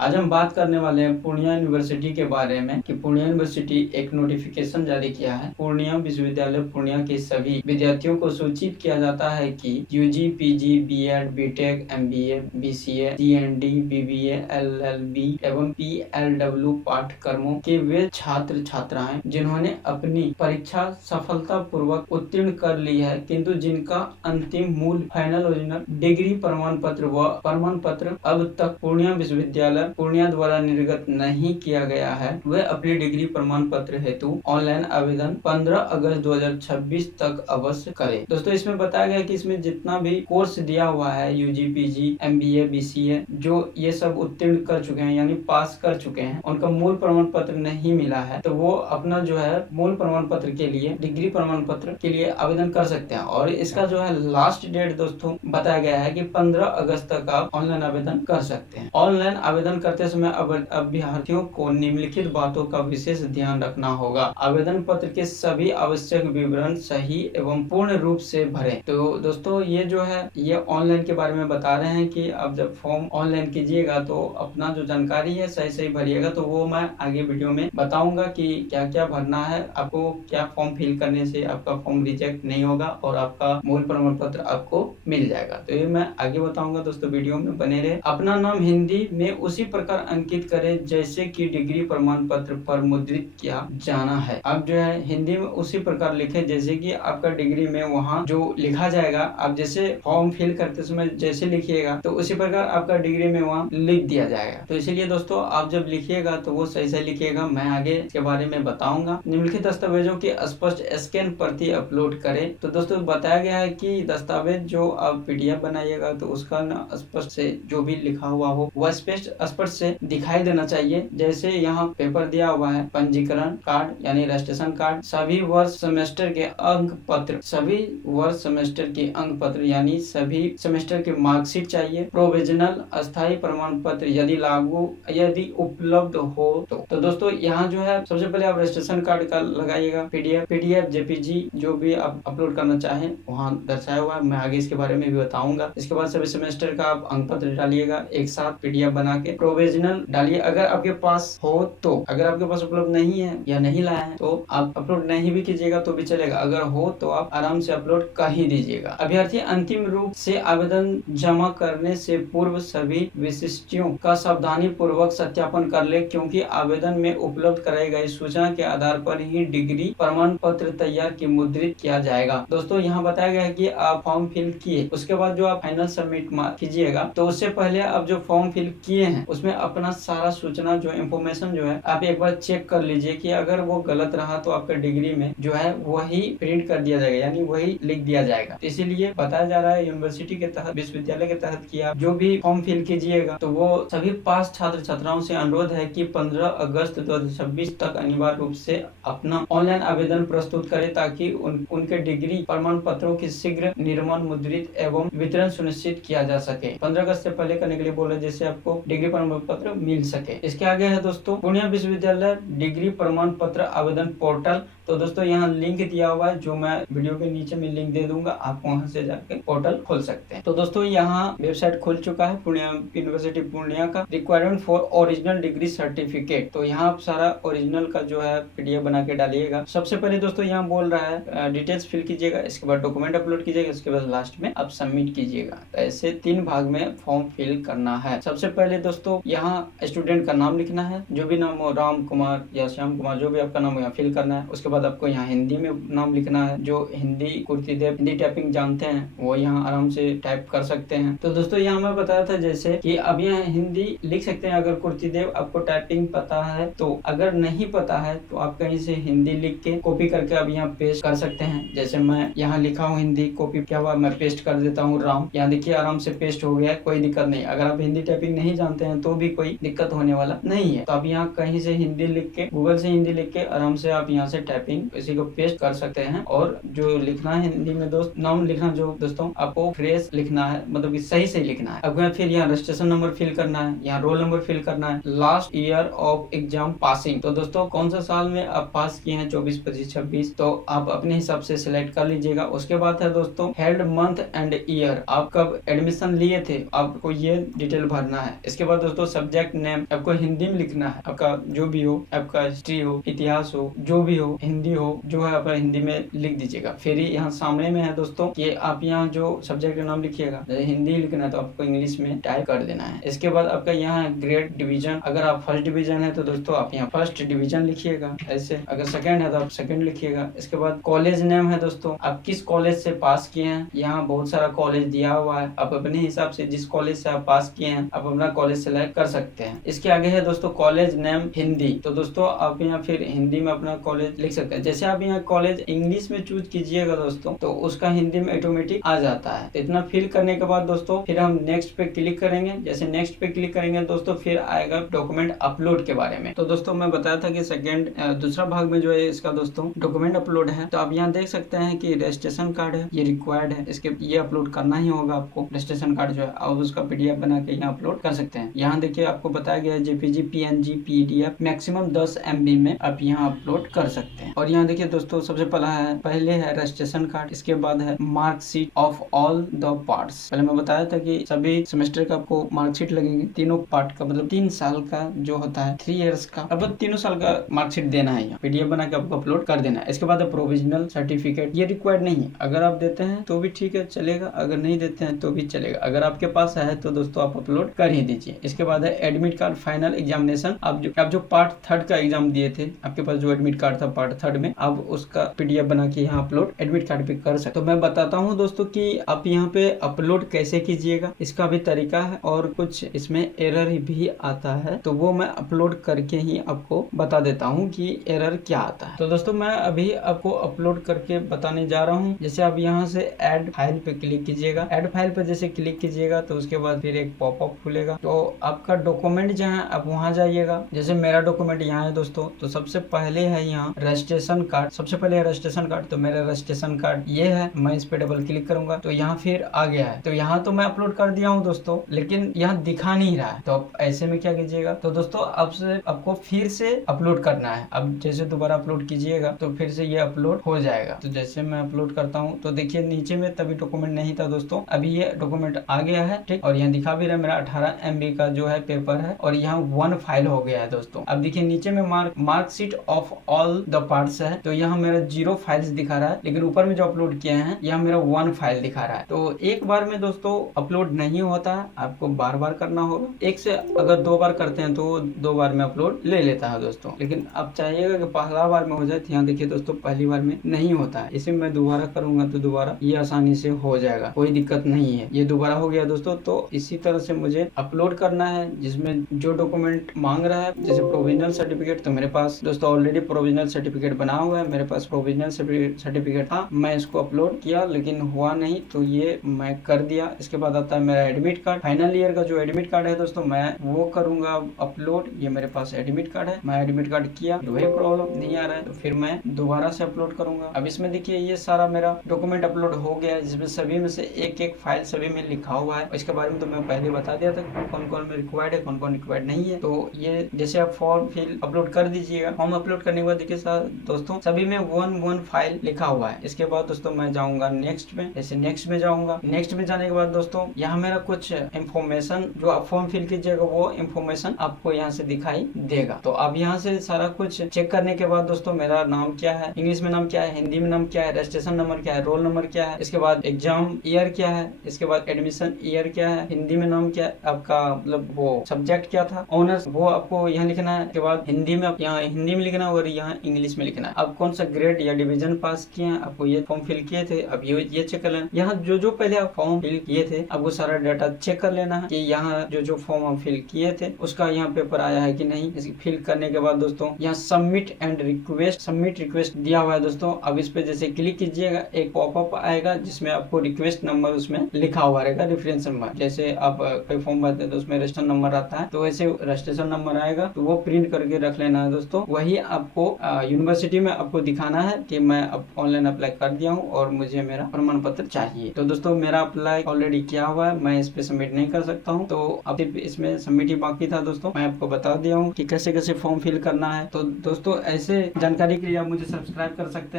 आज हम बात करने वाले हैं पूर्णिया यूनिवर्सिटी के बारे में कि पूर्णिया यूनिवर्सिटी एक नोटिफिकेशन जारी किया है। पूर्णिया विश्वविद्यालय पूर्णिया के सभी विद्यार्थियों को सूचित किया जाता है कि UG, PG, BEd, BTech, MBA, BCA, GND, BBA, LLB एवं पीएलडब्ल्यू पाठ्यक्रमों के वे छात्र छात्राएं जिन्होंने अपनी परीक्षा सफलतापूर्वक उत्तीर्ण कर ली है, किंतु जिनका अंतिम मूल फाइनल ओरिजिनल डिग्री प्रमाण पत्र व प्रमाण पत्र अब तक पूर्णिया विश्वविद्यालय पूर्णिया द्वारा निर्गत नहीं किया गया है, वे अपनी डिग्री प्रमाण पत्र हेतु ऑनलाइन आवेदन 15 अगस्त 2026 तक अवश्य करें। दोस्तों, इसमें बताया गया कि इसमें जितना भी कोर्स दिया हुआ है यूजी, पीजी, एमबीए, बीसीए, जो ये सब उत्तीर्ण कर चुके हैं यानी पास कर चुके हैं, उनका मूल प्रमाण पत्र नहीं मिला है तो वो अपना जो है मूल प्रमाण पत्र के लिए, डिग्री प्रमाण पत्र के लिए आवेदन कर सकते हैं। और इसका जो है लास्ट डेट दोस्तों बताया गया है कि 15 अगस्त तक आप ऑनलाइन आवेदन कर सकते हैं। ऑनलाइन आवेदन करते समय अभ्यर्थियों को निम्नलिखित बातों का विशेष ध्यान रखना होगा। आवेदन पत्र के सभी आवश्यक विवरण सही एवं पूर्ण रूप से भरें। तो दोस्तों, ये जो है ये ऑनलाइन के बारे में बता रहे हैं कि आप जब फॉर्म ऑनलाइन कीजिएगा तो अपना जो जानकारी है सही सही भरिएगा। तो वो मैं आगे वीडियो में बताऊंगा कि क्या क्या भरना है, आपको क्या फॉर्म फिल करने से आपका फॉर्म रिजेक्ट नहीं होगा और आपका मूल प्रमाण पत्र आपको मिल जाएगा। तो ये मैं आगे बताऊंगा दोस्तों, वीडियो में बने रहे। अपना नाम हिंदी में उसी प्रकार अंकित करें जैसे कि डिग्री प्रमाण पत्र पर मुद्रित किया जाना है। आप जो है हिंदी में उसी प्रकार लिखे जैसे कि आपका डिग्री में वहाँ जो लिखा जाएगा, आप जैसे फॉर्म फिल करते समय जैसे लिखिएगा तो उसी प्रकार आपका डिग्री में वहाँ लिख दिया जाएगा। तो इसीलिए दोस्तों, आप जब लिखिएगा तो वो सही सही लिखिएगा। मैं आगे इसके बारे में बताऊंगा। निम्नलिखित दस्तावेजों की स्पष्ट स्कैन प्रति अपलोड करें। तो दोस्तों, बताया गया है कि दस्तावेज जो आप पीडीएफ बनाइएगा तो उसका ना स्पष्ट से जो भी लिखा हुआ हो वह स्पष्ट से दिखाई देना चाहिए। जैसे यहाँ पेपर दिया हुआ है, पंजीकरण कार्ड यानी रजिस्ट्रेशन कार्ड, सभी वर्ष सेमेस्टर के अंक पत्र, सभी वर्ष सेमेस्टर के अंक पत्र यानी सभी सेमेस्टर के मार्कशीट चाहिए, प्रोविजनल अस्थायी प्रमाण पत्र यदि उपलब्ध हो तो दोस्तों यहाँ जो है सबसे पहले आप रजिस्ट्रेशन कार्ड का लगाइएगा, पीडीएफ, जेपीजी जो भी आप अपलोड करना चाहें वहाँ दर्शाया हुआ है। मैं आगे इसके बारे में भी बताऊंगा। इसके बाद सभी सेमेस्टर का आप अंक पत्र डालिएगा एक साथ पीडीएफ बना के, प्रोविजनल डालिए अगर आपके पास हो तो। अगर आपके पास उपलब्ध नहीं है या नहीं लाया है तो आप अपलोड नहीं भी कीजिएगा तो भी चलेगा, अगर हो तो आप आराम से अपलोड कर ही दीजिएगा। अभ्यर्थी अंतिम रूप से आवेदन जमा करने से पूर्व सभी विशिष्टियों का सावधानी पूर्वक सत्यापन कर ले, क्योंकि आवेदन में उपलब्ध कराई गई सूचना के आधार पर ही डिग्री प्रमाण पत्र तैयार की मुद्रित किया जाएगा। दोस्तों, यहाँ बताया गया है कि आप फॉर्म फिल किए उसके बाद जो आप फाइनल सबमिट कीजिएगा तो उससे पहले आप जो फॉर्म फिल किए हैं उसमें अपना सारा सूचना जो इन्फॉर्मेशन जो है आप एक बार चेक कर लीजिए कि अगर वो गलत रहा तो आपका डिग्री में जो है वही प्रिंट कर दिया जाएगा यानी वही लिख दिया जाएगा। इसीलिए बताया जा रहा है यूनिवर्सिटी के तहत, विश्वविद्यालय के तहत कि आप जो भी फॉर्म फिल कीजिएगा तो वो सभी पास छात्र छात्राओं से अनुरोध है कि 15 अगस्त 2026 तक अनिवार्य रूप से अपना ऑनलाइन आवेदन प्रस्तुत करें ताकि उनके डिग्री प्रमाण पत्रों की शीघ्र निर्माण, मुद्रित एवं वितरण सुनिश्चित किया जा सके। 15 अगस्त से पहले करने के लिए बोला जैसे आपको डिग्री प्रमाण पत्र मिल सके। इसके आगे है दोस्तों पूर्णिया विश्वविद्यालय डिग्री प्रमाण पत्र आवेदन पोर्टल। तो दोस्तों, यहाँ लिंक दिया हुआ है जो मैं वीडियो के नीचे में लिंक दे दूंगा, आप वहां से जाकर पोर्टल खोल सकते हैं। तो दोस्तों, यहाँ वेबसाइट खुल चुका है पूर्णिया यूनिवर्सिटी पूर्णिया का। Requirement for original degree certificate, तो यहाँ आप सारा ओरिजिनल का जो है पीडीएफ बना के डालिएगा। सबसे पहले दोस्तों यहाँ बोल रहा है डिटेल्स फिल कीजिएगा, इसके बाद डॉक्यूमेंट अपलोड कीजिएगा, इसके बाद लास्ट में आप सबमिट कीजिएगा। तो ऐसे 3 भाग में फॉर्म फिल करना है। सबसे पहले दोस्तों यहाँ स्टूडेंट का नाम लिखना है, जो भी नाम हो, राम कुमार या श्याम कुमार जो भी आपका नाम हो यहाँ फिल करना है। उसके बाद आपको यहाँ हिंदी में नाम लिखना है, जो हिंदी कुर्तीदेव हिंदी टाइपिंग जानते हैं वो यहाँ आराम से टाइप कर सकते हैं। तो दोस्तों, यहाँ मैं बताया था जैसे कि अब यहाँ हिंदी लिख सकते हैं अगर कुर्तीदेव आपको टाइपिंग पता है तो। अगर नहीं पता है तो आप कहीं से हिंदी लिख के कॉपी करके अब यहाँ पेस्ट कर सकते हैं। जैसे मैं यहाँ लिखा हूँ हिंदी, कॉपी क्या हुआ मैं पेस्ट कर देता हूँ राम, यहाँ देखिए आराम से पेस्ट हो गया, कोई दिक्कत नहीं। अगर आप हिंदी टाइपिंग नहीं जानते हैं तो भी कोई दिक्कत होने वाला नहीं है। तो आप यहाँ कहीं से हिंदी लिख के, गूगल से हिंदी लिख के आराम से आप यहाँ से टाइपिंग इसी को पेस्ट कर सकते हैं। और जो लिखना है हिंदी में दोस्त, नाम लिखना जो दोस्तों आपको फ्रेश लिखना है, मतलब कि सही लिखना है। अब फिर यहाँ रजिस्ट्रेशन नंबर फिल करना है, यहाँ रोल नंबर फिल करना है, last year of exam passing, तो दोस्तों कौन सा साल में आप पास किए हैं 24, 25, 26, तो आप अपने हिसाब से सिलेक्ट कर लीजिएगा। उसके बाद है दोस्तों हेल्ड मंथ एंड ईयर, आप कब एडमिशन लिए थे आपको ये डिटेल भरना है। इसके बाद दोस्तों सब्जेक्ट नेम आपको हिंदी में लिखना है, आपका जो भी हो, आपका हिस्ट्री हो, इतिहास हो, जो भी हो, हिंदी हो, जो है आप हिंदी में लिख दीजिएगा। फिर यहाँ सामने में है दोस्तों कि आप यहाँ जो सब्जेक्ट का नाम लिखिएगा, जैसे हिंदी लिखना है तो आपको इंग्लिश में टाइप कर देना है। इसके बाद आपका यहाँ ग्रेड डिवीजन, अगर आप फर्स्ट डिवीजन है तो दोस्तों आप यहाँ फर्स्ट डिवीजन लिखिएगा ऐसे, अगर सेकंड है तो आप सेकंड लिखिएगा। इसके बाद कॉलेज नेम है दोस्तों, आप किस कॉलेज से पास किए हैं, यहाँ बहुत सारा कॉलेज दिया हुआ है, आप अपने हिसाब से जिस कॉलेज से आप पास किए हैं आप अपना कॉलेज सेलेक्ट कर सकते हैं। इसके आगे है दोस्तों कॉलेज नेम हिंदी, तो दोस्तों आप यहाँ फिर हिंदी में अपना कॉलेज लिख सकते हैं। जैसे आप यहाँ कॉलेज इंग्लिश में चूज कीजिएगा दोस्तों तो उसका हिंदी में ऑटोमेटिक आ जाता है। तो इतना फिल करने के बाद दोस्तों फिर हम नेक्स्ट पे क्लिक करेंगे। जैसे नेक्स्ट पे क्लिक करेंगे दोस्तों फिर आएगा डॉक्यूमेंट अपलोड के बारे में। तो दोस्तों मैं बताया था कि दूसरा भाग में जो है इसका दोस्तों डॉक्यूमेंट अपलोड है। तो आप यहाँ देख सकते हैं कि रजिस्ट्रेशन कार्ड है, ये रिक्वायर्ड है, इसके ये अपलोड करना ही होगा आपको। रजिस्ट्रेशन कार्ड जो है आप उसका पीडीएफ बना के यहाँ अपलोड कर सकते हैं। यहाँ देखिए आपको बताया गया है JPG, PNG, PDF maximum 10 MB में आप यहाँ अपलोड कर सकते हैं। और यहाँ देखिए दोस्तों सबसे पहले है रजिस्ट्रेशन कार्ड, इसके बाद है marksheet of all the parts. पहले मैं बताया था कि सभी सेमेस्टर का आपको मार्कशीट लगेंगे, तीनों पार्ट का, मतलब 3 साल का जो होता है 3 इयर्स का, अब 3 साल का मार्कशीट देना है, यहाँ पीडीएफ बना के आपको अपलोड कर देना है। इसके बाद प्रोविजनल सर्टिफिकेट, ये रिक्वायर्ड नहीं है, अगर आप देते हैं तो भी ठीक है चलेगा, अगर नहीं देते हैं तो भी चलेगा। अगर आपके पास है तो दोस्तों आप अपलोड कर ही दीजिए। इसके बाद है एडमिट कार्ड फाइनल एग्जामिनेशन, आप जो पार्ट 3 का एग्जाम दिए थे, आपके पास जो एडमिट कार्ड था पार्ट 3 में, आप उसका पीडीएफ बना के यहाँ अपलोड एडमिट कार्ड पे कर सकते। तो मैं बताता हूँ दोस्तों कि आप यहाँ पे अपलोड कैसे कीजिएगा, इसका भी तरीका है और कुछ इसमें एरर भी आता है, तो वो मैं अपलोड करके ही आपको बता देता हूँ कि एरर क्या आता है। तो दोस्तों मैं अभी आपको अपलोड करके बताने जा रहा हूँ। जैसे आप यहाँ से ऐड फाइल पे क्लिक कीजिएगा, ऐड फाइल पे जैसे क्लिक कीजिएगा तो उसके बाद फिर एक पॉपअप खुलेगा, तो आपका डॉक्यूमेंट जहाँ आप वहाँ जाइएगा। जैसे मेरा डॉक्यूमेंट यहाँ है दोस्तों, तो सबसे पहले है यहाँ रजिस्ट्रेशन कार्ड, सबसे पहले है रजिस्ट्रेशन कार्ड, तो मेरा रजिस्ट्रेशन कार्ड ये है। मैं इस पे डबल क्लिक करूंगा तो यहाँ फिर आ गया है, तो यहाँ तो मैं अपलोड कर दिया हूँ दोस्तों, लेकिन यहाँ दिखा नहीं रहा है। तो आप ऐसे में क्या कीजिएगा, तो दोस्तों आपको फिर से अपलोड करना है। अब जैसे दोबारा अपलोड कीजिएगा तो फिर से ये अपलोड हो जाएगा। तो जैसे मैं अपलोड करता हूँ तो देखिए नीचे में तभी डॉक्यूमेंट नहीं था दोस्तों, अभी ये डॉक्यूमेंट आ गया है, ठीक। और यहाँ दिखा भी रहा है मेरा 18 MB का जो है पेपर है, और यहाँ 1 फाइल हो गया है दोस्तों। अब देखिए नीचे में marksheet of all the parts है, तो यहाँ मेरा 0 फाइल्स दिखा रहा है, लेकिन ऊपर में जो अपलोड किया है यहाँ मेरा 1 फाइल दिखा रहा है। तो एक बार में दोस्तों अपलोड नहीं होता है, आपको बार बार करना होगा। एक से अगर 2 बार करते हैं तो 2 बार में अपलोड ले लेता है दोस्तों, लेकिन आप चाहिएगा कि पहला बार में हो जाए। यहाँ देखिए दोस्तों पहली बार में नहीं होता है, इसे मैं दोबारा करूंगा तो दोबारा ये आसानी से हो जाएगा, कोई दिक्कत नहीं है। ये दोबारा हो गया दोस्तों। तो इसी तरह से मुझे अपलोड करना है जिसमें जो डॉक्यूमेंट मांग रहा है, जैसे प्रोविजनल सर्टिफिकेट, तो मेरे पास दोस्तों ऑलरेडी प्रोविजनल सर्टिफिकेट बना हुआ है, मेरे पास प्रोविजनल सर्टिफिकेट था, मैं इसको अपलोड किया लेकिन हुआ नहीं, तो ये मैं कर दिया। इसके बाद आता है मेरा एडमिट कार्ड, फाइनल ईयर का जो एडमिट कार्ड है दोस्तों, मैं वो करूंगा अपलोड। ये मेरे पास एडमिट कार्ड है, मैं एडमिट कार्ड किया, वही प्रॉब्लम नहीं आ रहा है, तो फिर मैं दोबारा से अपलोड करूंगा। अब इसमें देखिए ये सारा मेरा डॉक्यूमेंट अपलोड हो गया है, जिसमें सभी में से एक फाइल सभी में लिखा हुआ है। इसके बारे में तो मैं पहले बता दिया था कौन कौन में रिक्वायर्ड है, कौन कौन रिक्वायर्ड नहीं है। तो ये जैसे आप फॉर्म फिल अपलोड कर दीजिएगा, फॉर्म अपलोड करने के बाद देखिए दोस्तों सभी में 1 फाइल लिखा हुआ है। इसके बाद दोस्तों मैं जाऊंगा नेक्स्ट में, जैसे नेक्स्ट में जाऊंगा, नेक्स्ट में जाने के बाद दोस्तों यहाँ मेरा कुछ इन्फॉर्मेशन जो आप फॉर्म फिल कीजिएगा वो इन्फॉर्मेशन आपको यहाँ से दिखाई देगा। तो अब यहाँ से सारा कुछ चेक करने के बाद दोस्तों मेरा नाम क्या है, इंग्लिश में नाम क्या है, हिंदी में नाम क्या है, रजिस्ट्रेशन नंबर क्या है, रोल नंबर क्या है, इसके बाद एग्जाम ईयर क्या है, इसके बाद एडमिशन ईयर क्या है, हिंदी में नाम क्या है आपका, मतलब वो सब्जेक्ट क्या था, ऑनर्स वो आपको यहाँ लिखना है। इसके बाद हिंदी में यहाँ हिंदी में लिखना है और यहाँ इंग्लिश में लिखना है। आप कौन सा ग्रेड या डिवीजन पास किए हैं, आपको ये फॉर्म फिल किए थे, अब ये चेक कर लेना। यहाँ जो पहले आप फॉर्म फिल किए थे आपको सारा डाटा चेक कर लेना है कि यहाँ जो फॉर्म आप फिल किए थे उसका यहाँ पेपर आया है कि नहीं। इसकी फिल करने के बाद दोस्तों यहाँ सबमिट रिक्वेस्ट दिया हुआ है दोस्तों। अब इस पे जैसे क्लिक कीजिएगा एक पॉपअप आएगा जिसमें आपको रिक्वेस्ट नंबर उसमें लिखा हुआ रहेगा, रेफरेंस नंबर। जैसे आप कोई फॉर्म भरते हैं तो उसमें रजिस्ट्रेशन नंबर आता है, तो वैसे रजिस्ट्रेशन नंबर आएगा तो वो प्रिंट करके रख लेना है दोस्तों। वही आपको यूनिवर्सिटी में आपको दिखाना है कि मैं अब ऑनलाइन अप्लाई कर दिया हूँ और मुझे मेरा प्रमाण पत्र चाहिए। तो दोस्तों मेरा अप्लाई ऑलरेडी किया हुआ है, मैं इस पे सबमिट नहीं कर सकता हूँ, तो अब सिर्फ इसमें सबमिट ही बाकी था दोस्तों। मैं आपको बता दिया हूँ कि कैसे कैसे फॉर्म फिल करना है। तो दोस्तों ऐसे जानकारी के लिए आप मुझे सब्सक्राइब कर सकते हैं।